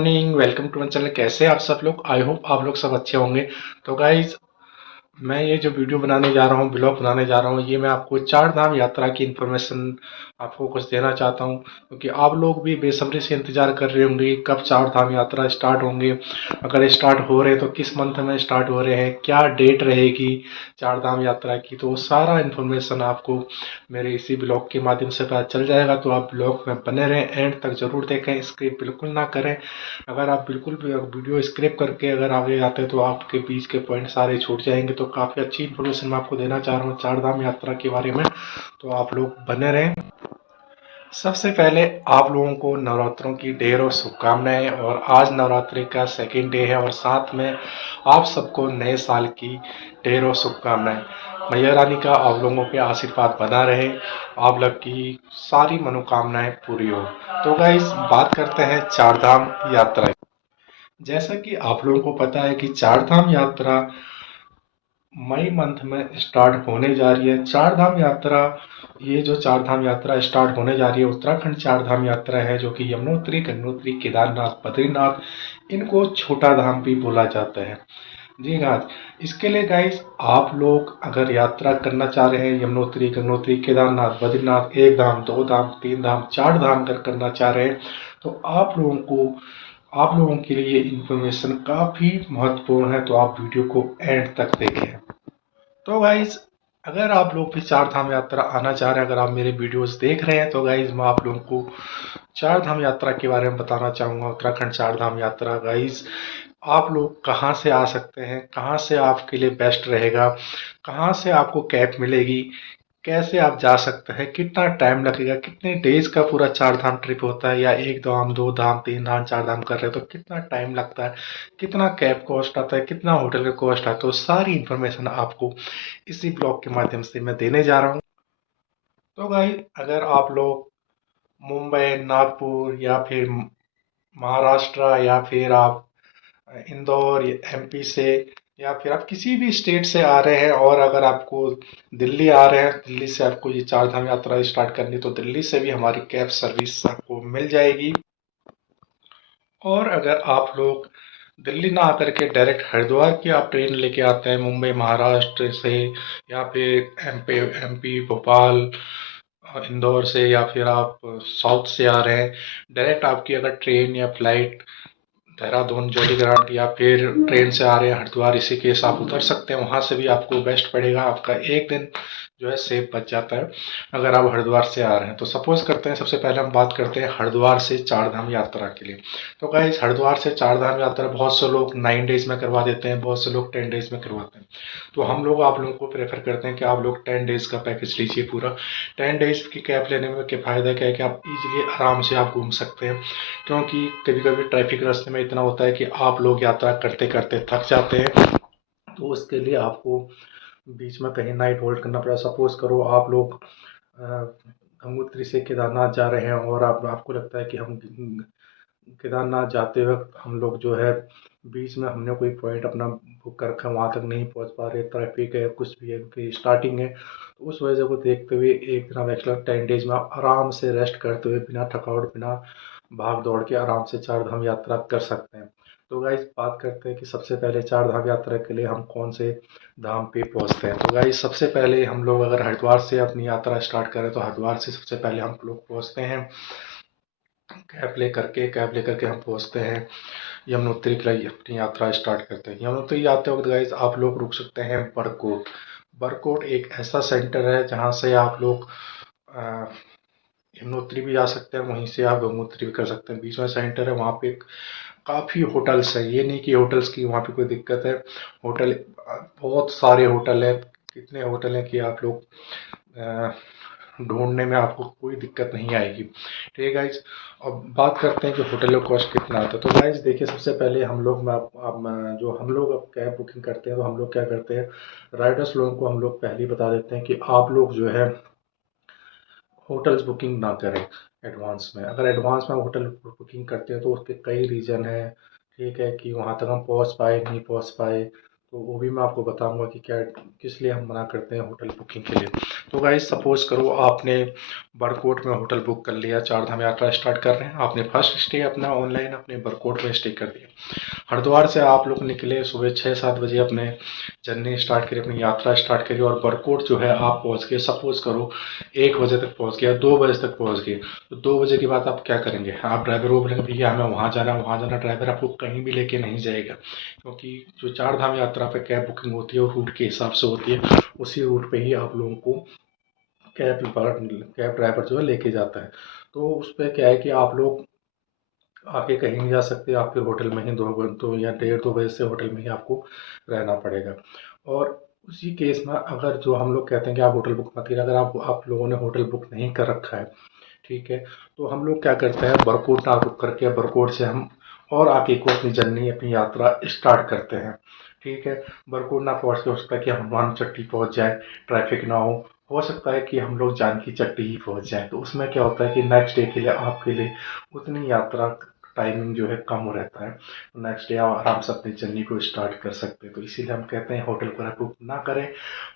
Morning, welcome to my channel. कैसे हैं आप सब लोग? आई होप आप लोग सब अच्छे होंगे। तो गाइज, मैं ये जो वीडियो बनाने जा रहा हूँ, ब्लॉग बनाने जा रहा हूँ, ये मैं आपको चार धाम यात्रा की इन्फॉर्मेशन आपको कुछ देना चाहता हूँ, क्योंकि आप लोग भी बेसब्री से इंतजार कर रहे होंगे कि कब चार धाम यात्रा स्टार्ट होंगे। अगर स्टार्ट हो रहे हैं तो किस मंथ में स्टार्ट हो रहे हैं, क्या डेट रहेगी चार धाम यात्रा की, तो वो सारा इन्फॉर्मेशन आपको मेरे इसी ब्लॉग के माध्यम से पता चल जाएगा। तो आप ब्लॉग में बने रहें, एंड तक जरूर देखें, स्किप बिल्कुल ना करें। अगर आप बिल्कुल भी वीडियो स्किप करके अगर आगे आते हैं तो आपके बीच के पॉइंट सारे छूट जाएंगे। तो काफ़ी अच्छी इन्फॉर्मेशन मैं आपको देना चाह रहा हूँ चार धाम यात्रा के बारे में, तो आप लोग बने रहें। सबसे पहले आप लोगों को नवरात्रों की ढेरों शुभकामनाएं, और आज नवरात्रि का सेकेंड डे है और साथ में आप सबको नए साल की ढेरों शुभकामनाएं। मैया रानी का आप लोगों पे आशीर्वाद बना रहे, आप लोग की सारी मनोकामनाएं पूरी हो। तो गाइस, बात करते हैं चार धाम यात्रा। जैसा कि आप लोगों को पता है कि चार धाम यात्रा मई मंथ में स्टार्ट होने जा रही है। चार धाम यात्रा, ये जो चार धाम यात्रा स्टार्ट होने जा रही है, उत्तराखंड चार धाम यात्रा है, जो कि यमुनोत्री, गंगोत्री, केदारनाथ, बद्रीनाथ, इनको छोटा धाम भी बोला जाता है। जी हाँ, इसके लिए गाइस, आप लोग अगर यात्रा करना चाह रहे हैं यमुनोत्री, गंगोत्री, केदारनाथ, बद्रीनाथ, एक धाम, दो धाम, तीन धाम, चार धाम अगर करना चाह रहे हैं, तो आप लोगों के लिए ये इन्फॉर्मेशन काफ़ी महत्वपूर्ण है। तो आप वीडियो को एंड तक देखें। तो गाइज, अगर आप लोग भी चार धाम यात्रा आना चाह रहे हैं, अगर आप मेरे वीडियोस देख रहे हैं, तो गाइज मैं आप लोगों को चार धाम यात्रा के बारे में बताना चाहूँगा। उत्तराखंड चार धाम यात्रा गाइज, आप लोग कहाँ से आ सकते हैं, कहाँ से आपके लिए बेस्ट रहेगा, कहाँ से आपको कैब मिलेगी, कैसे आप जा सकते हैं, कितना टाइम लगेगा, कितने डेज का पूरा चार धाम ट्रिप होता है, या एक धाम, दो धाम, तीन धाम, चार धाम कर रहे हो तो कितना टाइम लगता है, कितना कैब कॉस्ट आता है, कितना होटल का कॉस्ट आता है, तो सारी इन्फॉर्मेशन आपको इसी ब्लॉग के माध्यम से मैं देने जा रहा हूँ। तो भाई, अगर आप लोग मुंबई, नागपुर, या फिर महाराष्ट्र, या फिर आप इंदौर, एमपी से, या फिर आप किसी भी स्टेट से आ रहे हैं, और अगर आपको दिल्ली आ रहे हैं, दिल्ली से आपको ये चार धाम यात्रा स्टार्ट करनी है, तो दिल्ली से भी हमारी कैब सर्विस आपको मिल जाएगी। और अगर आप लोग दिल्ली ना आकर के डायरेक्ट हरिद्वार की आप ट्रेन लेके आते हैं मुंबई, महाराष्ट्र से, या फिर एमपी भोपाल, इंदौर से, या फिर आप साउथ से आ रहे हैं, डायरेक्ट आपकी अगर ट्रेन या फ्लाइट देहरादून, जौलीग्रांट, या फिर ट्रेन से आ रहे हैं हरिद्वार, ऋषिकेश, आप उतर सकते हैं। वहां से भी आपको बेस्ट पड़ेगा, आपका एक दिन जो है सेफ बच जाता है अगर आप हरिद्वार से आ रहे हैं। तो सपोज करते हैं, सबसे पहले हम बात करते हैं हरिद्वार से चार धाम यात्रा के लिए। तो गाइस, हरिद्वार से चार धाम यात्रा बहुत से लोग 9 डेज में करवा देते हैं, बहुत से लोग 10 डेज में करवाते हैं। तो हम लोग आप लोगों को प्रेफर करते हैं कि आप लोग 10 डेज का पैकेज लीजिए पूरा। 10 डेज की कैब लेने में क्या फ़ायदा क्या है कि आप इजीली आराम से आप घूम सकते हैं, क्योंकि कभी कभी ट्रैफिक रास्ते में इतना होता है कि आप लोग यात्रा करते करते थक जाते हैं। तो उसके लिए आपको बीच में कहीं नाइट होल्ड करना पड़ा। सपोज करो आप लोग गंगोत्री से केदारनाथ जा रहे हैं, और आपको लगता है कि हम केदारनाथ जाते वक्त हम लोग जो है बीच में हमने कोई पॉइंट अपना बुक कर रखा है, वहाँ तक नहीं पहुँच पा रहे, ट्रैफिक है, कुछ भी है, क्योंकि स्टार्टिंग है, तो उस वजह को देखते हुए एक दिन आप एक्स्ट्रा 10 डेज में आप आराम से रेस्ट करते हुए, बिना थकावट, बिना भाग दौड़ के आराम से चार धाम यात्रा कर सकते हैं। तो गाइस, बात करते हैं कि सबसे पहले चार धाम यात्रा के लिए हम कौन से धाम पे पहुंचते हैं। तो गाइस, सबसे पहले हम लोग अगर हरिद्वार से अपनी यात्रा स्टार्ट करें, तो हरिद्वार से सबसे पहले हम लोग पहुंचते हैं कैब लेकर के हम पहुंचते हैं यमुनोत्री के लिए, अपनी यात्रा स्टार्ट करते हैं। यमुनोत्री जाते वक्त गाइस, आप लोग रुक सकते हैं बरकोट। बरकोट एक ऐसा सेंटर है जहां से आप लोग यमुनोत्री भी जा सकते हैं, वहीं से आप गंगोत्री भी कर सकते हैं। बीच में सेंटर है, वहाँ पे काफ़ी होटल्स है, ये नहीं कि होटल्स की वहाँ पे कोई दिक्कत है। होटल, बहुत सारे होटल है, कितने होटल हैं कि आप लोग ढूंढने में आपको कोई दिक्कत नहीं आएगी। ठीक है गाइज, अब बात करते हैं कि होटल का कॉस्ट कितना आता है। तो गाइज देखिए, सबसे पहले हम लोग जो हम लोग अब कैब बुकिंग करते हैं, तो हम लोग क्या करते हैं, राइडर्स लोगों को हम लोग पहले ही बता देते हैं कि आप लोग जो है होटल्स बुकिंग ना करें एडवांस में। अगर एडवांस में होटल बुकिंग करते हैं तो उसके कई रीज़न हैं। ठीक है, कि वहाँ तक हम पहुँच पाए, नहीं पहुँच पाए, तो वो भी मैं आपको बताऊंगा कि क्या किस लिए हम मना करते हैं होटल बुकिंग के लिए। तो गाइस सपोज करो आपने बरकोट में होटल बुक कर लिया, चार धाम यात्रा स्टार्ट कर रहे हैं, आपने फर्स्ट स्टे अपना ऑनलाइन अपने बरकोट में स्टे कर दिया। हरिद्वार से आप लोग निकले सुबह 6-7 बजे, अपने जर्नी स्टार्ट करी, अपनी यात्रा स्टार्ट करी, और बरकोट जो है आप पहुंच गए, सपोज करो 1 बजे तक पहुंच गया, 2 बजे तक पहुंच गए। तो 2 बजे के बाद आप क्या करेंगे? आप ड्राइवर को बोलेंगे भैया हमें वहाँ जाना वहाँ जाना, ड्राइवर आपको कहीं भी लेके नहीं जाएगा, क्योंकि जो चार धाम यात्रा पे कैब बुकिंग होती है वो रूट के हिसाब से होती है, उसी रूट पे ही आप लोगों को कैब ड्राइवर जो है लेके जाता है। तो उस पर क्या है कि आप लोग आके कहीं नहीं जा सकते, आपके होटल में ही 2 या 1:30-2 बजे से होटल में ही आपको रहना पड़ेगा। और उसी केस में अगर जो हम लोग कहते हैं कि आप होटल बुक मत करिए, अगर आप लोगों ने होटल बुक नहीं कर रखा है, ठीक है, तो हम लोग क्या करते हैं, बरकोट ना रुक करके बरकोट से हम और आगे को अपनी जर्नी अपनी यात्रा स्टार्ट करते हैं। ठीक है, बरकोट ना पहुंच के हो सकता है कि हम हनुमान चट्टी पहुंच जाए, ट्रैफिक ना हो सकता है कि हम लोग जानकी चट्टी ही पहुंच जाए। तो उसमें क्या होता है कि नेक्स्ट डे के लिए आपके लिए उतनी यात्रा टाइमिंग जो है कम हो रहता है, नेक्स्ट डे आप आराम से अपनी जर्नी को स्टार्ट कर सकते हैं। तो इसीलिए हम कहते हैं होटल को बुक ना करें।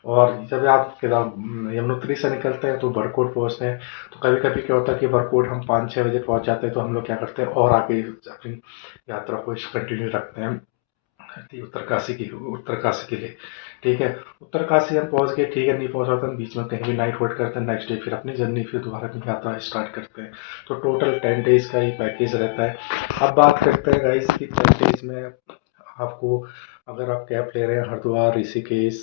और जब आप यमुनोत्री से निकलते हैं तो बरकोट पहुंचते हैं, तो कभी कभी क्या होता है कि बरकोट हम 5-6 बजे पहुंच जाते हैं, तो हम लोग क्या करते हैं और आगे अपनी यात्रा को कंटिन्यू रखते हैं उत्तरकाशी के लिए। ठीक है, उत्तरकाशी हम पहुंच गए, ठीक है, नहीं पहुंच पाते हम बीच में कहीं भी नाइट होल्ड करते हैं, नेक्स्ट डे फिर अपनी जर्नी फिर दोबारा अपनी यात्रा स्टार्ट करते हैं। तो टोटल 10 डेज का ही पैकेज रहता है। अब बात करते हैं गाइस कि 10 डेज में आपको, अगर आप कैब ले रहे हैं हरिद्वार ऋषिकेश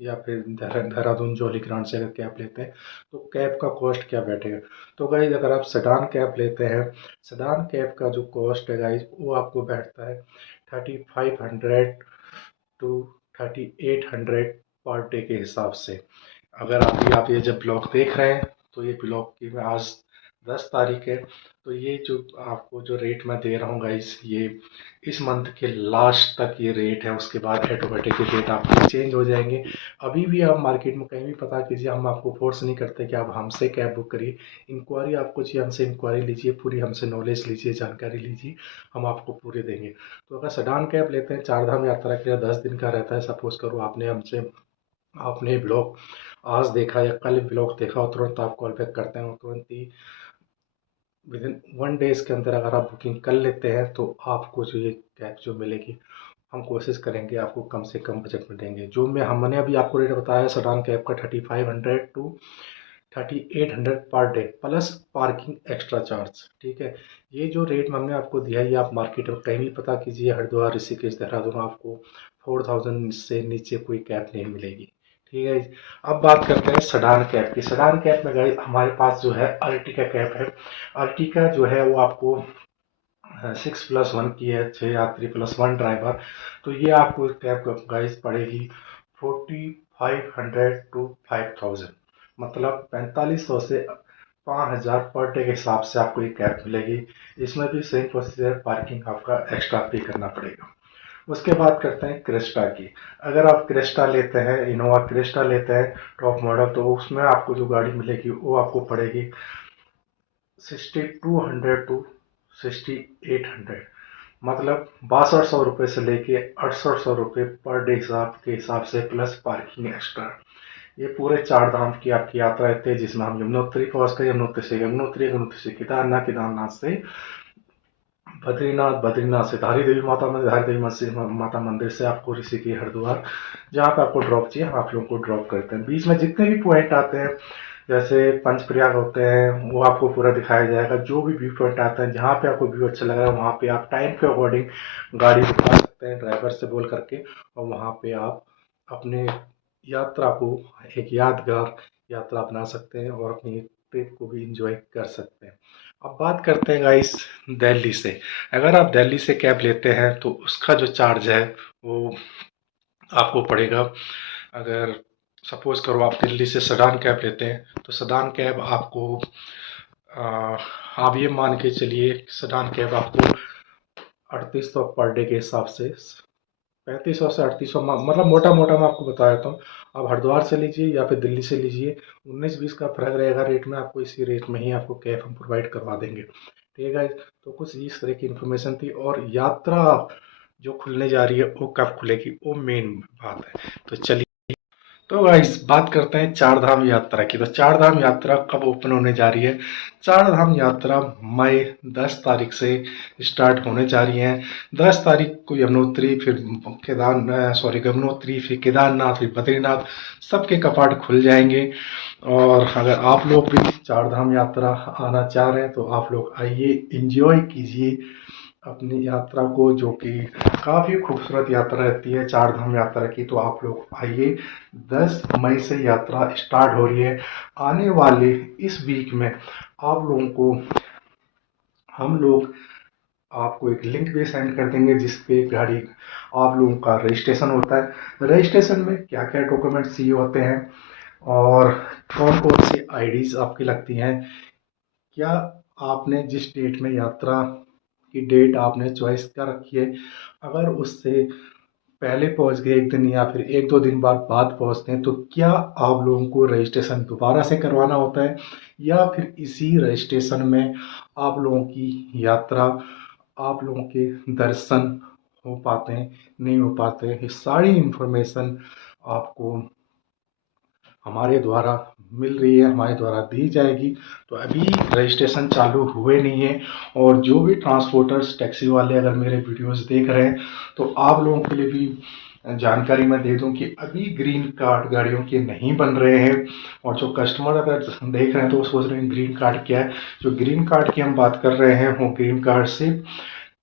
या फिर देहरादून जौलीग्रांट से अगर कैब लेते हैं, तो कैब का कॉस्ट क्या बैठेगा? तो गाइज अगर आप सेडान कैब लेते हैं, सेडान कैब का जो कॉस्ट है गाइज वो आपको बैठता है 3500 टू 3800 पर डे के हिसाब से। अगर आप ये जब ब्लॉग देख रहे हैं तो ये ब्लॉग की मैं आज 10 तारीख है, तो ये जो आपको जो रेट मैं दे रहा हूँ गाइस, ये इस मंथ के लास्ट तक ये रेट है, उसके बाद ऑटोमेटिक रेट आपके चेंज हो जाएंगे। अभी भी आप मार्केट में कहीं भी पता कीजिए, हम आपको फोर्स नहीं करते कि आप हमसे कैब बुक करिए। इंक्वायरी आपको चाहिए, हमसे इंक्वायरी लीजिए, पूरी हमसे नॉलेज लीजिए, जानकारी लीजिए, हम आपको पूरे देंगे। तो अगर सडान कैब लेते हैं, चार धाम यात्रा के लिए 10 दिन का रहता है, सपोज करो आपने ब्लॉग आज देखा या कल ब्लॉग देखा और तुरंत आप कॉल बैक करते हैं और तुरंत ही विद इन 1 डेज के अंदर अगर आप बुकिंग कर लेते हैं, तो आपको जो ये कैब जो मिलेगी, हम कोशिश करेंगे आपको कम से कम बजट में देंगे। जो हमने अभी आपको रेट बताया है सडान कैब का 3500 to 3800 per day plus parking extra charge. ठीक है, ये जो रेट हमने आपको दिया है, ये आप मार्केट में कहीं भी पता कीजिए, हरिद्वार ऋषिकेश देहरादून, आपको 4000 से नीचे कोई कैब नहीं मिलेगी। ठीक है, अब बात करते हैं सडान कैब की। सडान कैब में गए हमारे पास जो है अर्टिका कैब है। अर्टिका जो है वो आपको 6+1 की है, 6 यात्री +1 ड्राइवर। तो ये आपको कैब गाइस पड़ेगी 4500 टू 5000, मतलब 4500 से 5000 पर डे के हिसाब से आपको ये कैब मिलेगी। इसमें भी सेम प्रोसीजर, पार्किंग आपका एक्स्ट्रा पे करना पड़ेगा। उसके बाद करते हैं क्रिस्टा की। अगर आप क्रिस्टा लेते हैं, इनोवा क्रिस्टा लेते हैं टॉप मॉडल, तो उसमें आपको जो गाड़ी मिलेगी वो आपको पड़ेगी 6200 टू 6800, मतलब 6200 रुपये से लेके 6800 रुपये पर डे के हिसाब से, प्लस पार्किंग एक्स्ट्रा। ये पूरे चार धाम की आपकी यात्रा रहती है, जिसमें हम यमुनोत्री पहुंचते हैं, यमुनोत्री से केदारनाथ, केदारनाथ से बद्रीनाथ, बद्रीनाथ से धारी देवी माता मंदिर, धारी देवी माता मंदिर से आपको ऋषिकेश, हरिद्वार, जहाँ पे आपको ड्रॉप चाहिए आप लोग को ड्रॉप करते हैं। बीच में जितने भी पॉइंट आते हैं, जैसे पंचप्रयाग होते हैं, वो आपको पूरा दिखाया जाएगा। जो भी व्यू पॉइंट आता है, जहाँ पे आपको व्यू अच्छा लग रहा है, वहाँ पे आप टाइम के अकॉर्डिंग गाड़ी रुकवा सकते हैं ड्राइवर से बोल करके, और वहाँ पे आप अपने यात्रा को एक यादगार यात्रा बना सकते हैं और अपनी ट्रिप को भी इंजॉय कर सकते हैं। अब बात करते हैं गाइस दिल्ली से। अगर आप दिल्ली से कैब लेते हैं तो उसका जो चार्ज है वो आपको पड़ेगा। अगर सपोज करो आप दिल्ली से सडान कैब लेते हैं, तो सडान कैब आपको आ, आप ये मान के चलिए सडान कैब आपको 3800 पर डे के हिसाब से, 3500 से 3800, मतलब मोटा मोटा मैं आपको बता देता हूँ। आप हरिद्वार से लीजिए या फिर दिल्ली से लीजिए, 19-20 का फर्क रहेगा रेट में, आपको इसी रेट में ही आपको कैब हम प्रोवाइड करवा देंगे। ठीक है, तो कुछ इस तरह की इन्फॉर्मेशन थी। और यात्रा जो खुलने जा रही है वो कब खुलेगी, वो मेन बात है। तो चलिए, तो गाइस बात करते हैं चार धाम यात्रा की। तो चार धाम यात्रा कब ओपन होने जा रही है? चार धाम यात्रा मई 10 तारीख से स्टार्ट होने जा रही है। 10 तारीख को यमुनोत्री, फिर गंगोत्री, फिर केदारनाथ, फिर बद्रीनाथ, सबके कपाट खुल जाएंगे। और अगर आप लोग भी चार धाम यात्रा आना चाह रहे हैं तो आप लोग आइए, एंजॉय कीजिए अपनी यात्रा को, जो कि काफ़ी खूबसूरत यात्रा रहती है चार धाम यात्रा की। तो आप लोग आइए, 10 मई से यात्रा स्टार्ट हो रही है। आने वाले इस वीक में आप लोगों को हम लोग आपको एक लिंक भी सेंड कर देंगे, जिसपे गाड़ी आप लोगों का रजिस्ट्रेशन होता है। रजिस्ट्रेशन में क्या क्या डॉक्यूमेंट्स चाहिए होते हैं और कौन कौन सी आईडीज आपकी लगती हैं, क्या आपने जिस डेट में यात्रा की डेट आपने चॉइस कर रखी है, अगर उससे पहले पहुंच गए एक दिन या फिर एक दो दिन बाद पहुंचते हैं, तो क्या आप लोगों को रजिस्ट्रेशन दोबारा से करवाना होता है, या फिर इसी रजिस्ट्रेशन में आप लोगों की यात्रा, आप लोगों के दर्शन हो पाते हैं, नहीं हो पाते हैं, ये सारी इंफॉर्मेशन आपको हमारे द्वारा मिल रही है, हमारे द्वारा दी जाएगी। तो अभी रजिस्ट्रेशन चालू हुए नहीं है। और जो भी ट्रांसपोर्टर्स, टैक्सी वाले अगर मेरे वीडियोस देख रहे हैं, तो आप लोगों के लिए भी जानकारी मैं दे दूं कि अभी ग्रीन कार्ड गाड़ियों के नहीं बन रहे हैं। और जो कस्टमर अगर देख रहे हैं तो वो सोच रहे हैं ग्रीन कार्ड क्या है। जो ग्रीन कार्ड की हम बात कर रहे हैं, वो ग्रीन कार्ड सिर्फ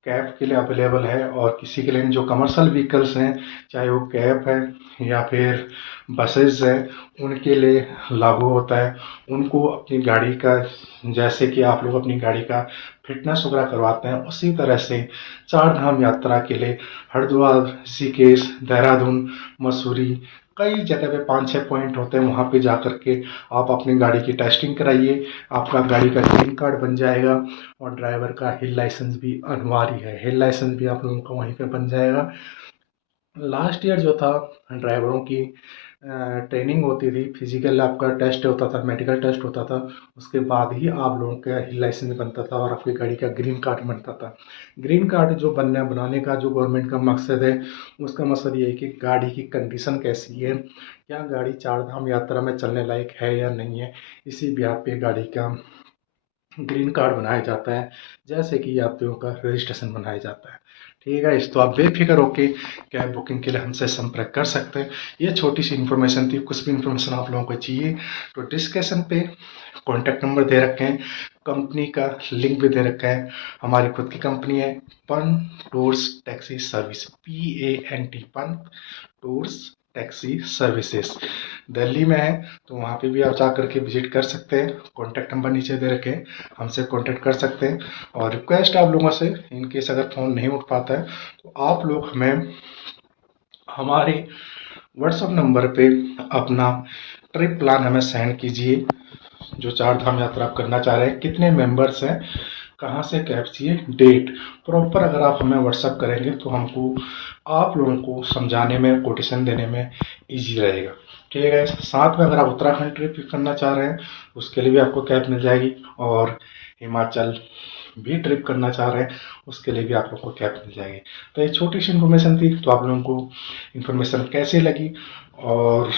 कैब के लिए अवेलेबल है, और किसी के लिए जो कमर्शियल व्हीकल्स हैं, चाहे वो कैब है या फिर बसेस है, उनके लिए लागू होता है। उनको अपनी गाड़ी का, जैसे कि आप लोग अपनी गाड़ी का फिटनेस वगैरह करवाते हैं, उसी तरह से चार धाम यात्रा के लिए हरिद्वार, ऋषिकेश, देहरादून, मसूरी, कई जगह पे 5-6 पॉइंट होते हैं, वहाँ पे जा करके आप अपनी गाड़ी की टेस्टिंग कराइए, आपका गाड़ी का ग्रीन कार्ड बन जाएगा। और ड्राइवर का हिल लाइसेंस भी अनिवार्य है, हिल लाइसेंस भी आप लोगों का वहीं पे बन जाएगा। लास्ट ईयर जो था, ड्राइवरों की ट्रेनिंग होती थी, फिजिकल आपका टेस्ट होता था, मेडिकल टेस्ट होता था, उसके बाद ही आप लोगों का लाइसेंस बनता था और आपकी गाड़ी का ग्रीन कार्ड बनता था। ग्रीन कार्ड जो बनाने का जो गवर्नमेंट का मकसद है, उसका मकसद ये है कि गाड़ी की कंडीशन कैसी है, क्या गाड़ी चार धाम यात्रा में चलने लायक है या नहीं है, इसी ब्याह पे गाड़ी का ग्रीन कार्ड बनाया जाता है, जैसे कि यात्रियों का रजिस्ट्रेशन बनाया जाता है। ठीक है, इस तो आप बेफिक्र होके कैब बुकिंग के लिए हमसे संपर्क कर सकते हैं। ये छोटी सी इन्फॉर्मेशन थी। कुछ भी इन्फॉर्मेशन आप लोगों को चाहिए तो डिस्क्रिप्शन पे कॉन्टैक्ट नंबर दे रखे हैं, कंपनी का लिंक भी दे रखा है। हमारी खुद की कंपनी है, पन टूर्स टैक्सी सर्विस, PANT, पन टूर्स टैक्सी सर्विसेज। दिल्ली में है तो वहाँ पे भी आप जा करके विजिट कर सकते हैं। कॉन्टैक्ट नंबर नीचे दे रखे हैं, हमसे कॉन्टैक्ट कर सकते हैं। और रिक्वेस्ट आप लोगों से, इन केस अगर फ़ोन नहीं उठ पाता है तो आप लोग हमें हमारे व्हाट्सएप नंबर पे अपना ट्रिप प्लान हमें सेंड कीजिए। जो चार धाम यात्रा आप करना चाह रहे हैं, कितने मेंबर्स हैं, कहाँ से कैब चाहिए, डेट प्रॉपर अगर आप हमें व्हाट्सएप करेंगे तो हमको आप लोगों को समझाने में, कोटेशन देने में इजी रहेगा। ठीक है, साथ में अगर आप उत्तराखंड ट्रिप करना चाह रहे हैं उसके लिए भी आपको कैब मिल जाएगी, और हिमाचल भी ट्रिप करना चाह रहे हैं उसके लिए भी आप लोगों को कैब मिल जाएगी। तो ये छोटी सी इन्फॉर्मेशन थी। तो आप लोगों को इन्फॉर्मेशन कैसी लगी, और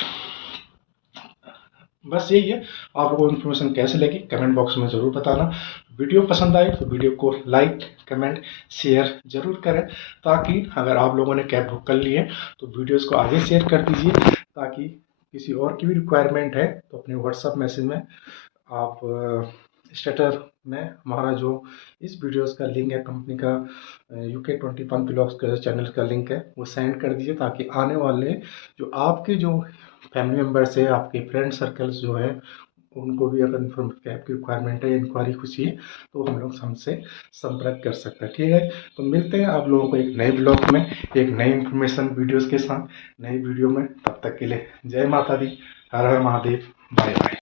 बस यही है, आप लोगों को इन्फॉर्मेशन कैसे लगी कमेंट बॉक्स में ज़रूर बताना। वीडियो पसंद आए तो वीडियो को लाइक, कमेंट, शेयर ज़रूर करें, ताकि अगर आप लोगों ने कैब बुक कर ली है तो वीडियोस को आगे शेयर कर दीजिए, ताकि किसी और की भी रिक्वायरमेंट है तो अपने व्हाट्सएप मैसेज में आप स्टेटस में हमारा जो इस वीडियोस का लिंक है, कंपनी का UK21 ब्लॉग्स का चैनल का लिंक है, वो सेंड कर दीजिए, ताकि आने वाले जो आपके जो फैमिली मेम्बर्स है, आपके फ्रेंड सर्कल्स जो है, उनको भी अगर कैब की रिक्वायरमेंट है, इंक्वायरी कुछ है, तो हम लोग हमसे संपर्क कर सकते हैं। ठीक है, तो मिलते हैं आप लोगों को एक नए ब्लॉग में, एक नई इन्फॉर्मेशन वीडियोस के साथ, नई वीडियो में। तब तक के लिए जय माता दी, हर हर महादेव, बाय बाय।